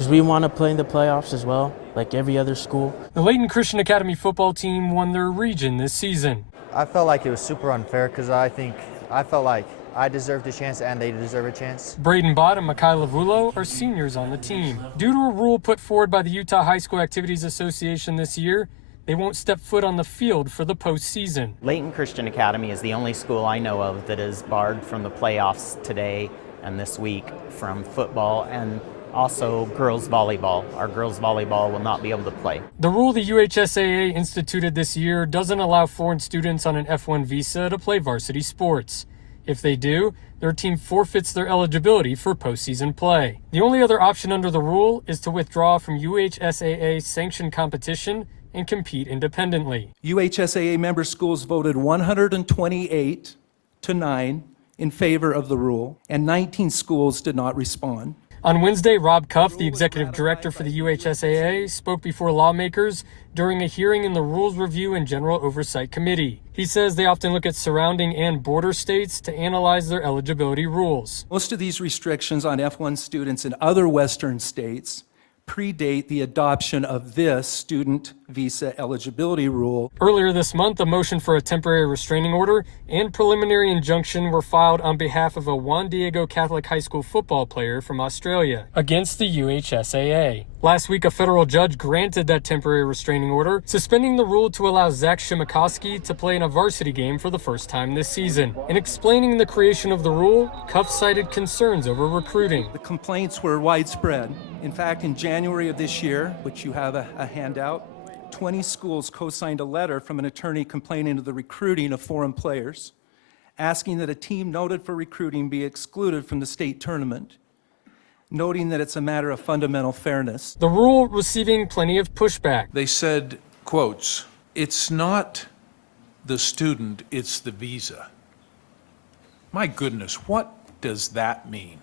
Because we want to play in the playoffs as well, like every other school. The Layton Christian Academy football team won their region this season. I felt like it was super unfair because I felt like I deserved a chance and they deserve a chance. Braden Bott and Mikhaila Vulo are seniors on the team. Due to a rule put forward by the Utah High School Activities Association this year, they won't step foot on the field for the postseason. Layton Christian Academy is the only school I know of that is barred from the playoffs today and this week from football and also girls volleyball. Our girls volleyball will not be able to play. The rule the UHSAA instituted this year doesn't allow foreign students on an F1 visa to play varsity sports. If they do, their team forfeits their eligibility for postseason play. The only other option under the rule is to withdraw from UHSAA sanctioned competition and compete independently. UHSAA member schools voted 128 to 9 in favor of the rule, and 19 schools did not respond. On Wednesday, Rob Cuff, the executive director for the UHSAA, spoke before lawmakers during a hearing in the Rules Review and General Oversight Committee. He says they often look at surrounding and border states to analyze their eligibility rules. Most of these restrictions on F1 students in other Western states predate the adoption of this student visa eligibility rule. Earlier this month, a motion for a temporary restraining order and preliminary injunction were filed on behalf of a Juan Diego Catholic High School football player from Australia against the UHSAA. Last week, a federal judge granted that temporary restraining order, suspending the rule to allow Zach Shimikoski to play in a varsity game for the first time this season. In explaining the creation of the rule, Cuff cited concerns over recruiting. The complaints were widespread. In fact, in January of this year, which you have a handout, 20 schools co-signed a letter from an attorney complaining of the recruiting of foreign players, asking that a team noted for recruiting be excluded from the state tournament, noting that it's a matter of fundamental fairness. The rule receiving plenty of pushback. They said, quotes, "It's not the student, it's the visa." My goodness, what does that mean?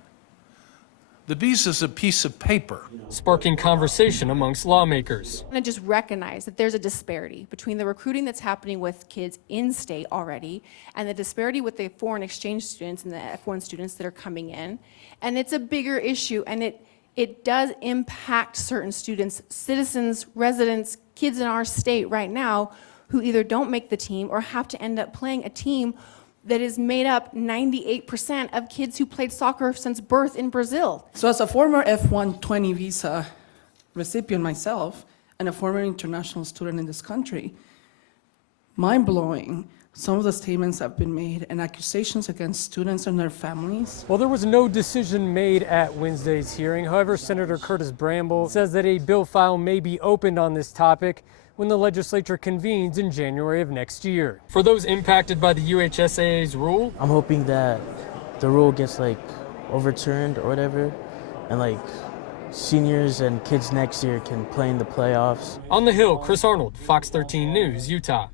The visa's a piece of paper. Sparking conversation amongst lawmakers. And just recognize that there's a disparity between the recruiting that's happening with kids in state already and the disparity with the foreign exchange students and the F1 students that are coming in. And it's a bigger issue, and it does impact certain students, citizens, residents, kids in our state right now who either don't make the team or have to end up playing a team that is made up 98% of kids who played soccer since birth in Brazil. So as a former F-120 visa recipient myself and a former international student in this country, mind-blowing, some of the statements have been made and accusations against students and their families. Well, there was no decision made at Wednesday's hearing. However, Senator Curtis Bramble says that a bill file may be opened on this topic when the legislature convenes in January of next year. For those impacted by the UHSAA's rule, I'm hoping that the rule gets overturned or whatever, and seniors and kids next year can play in the playoffs. On the Hill, Chris Arnold, Fox 13 News, Utah.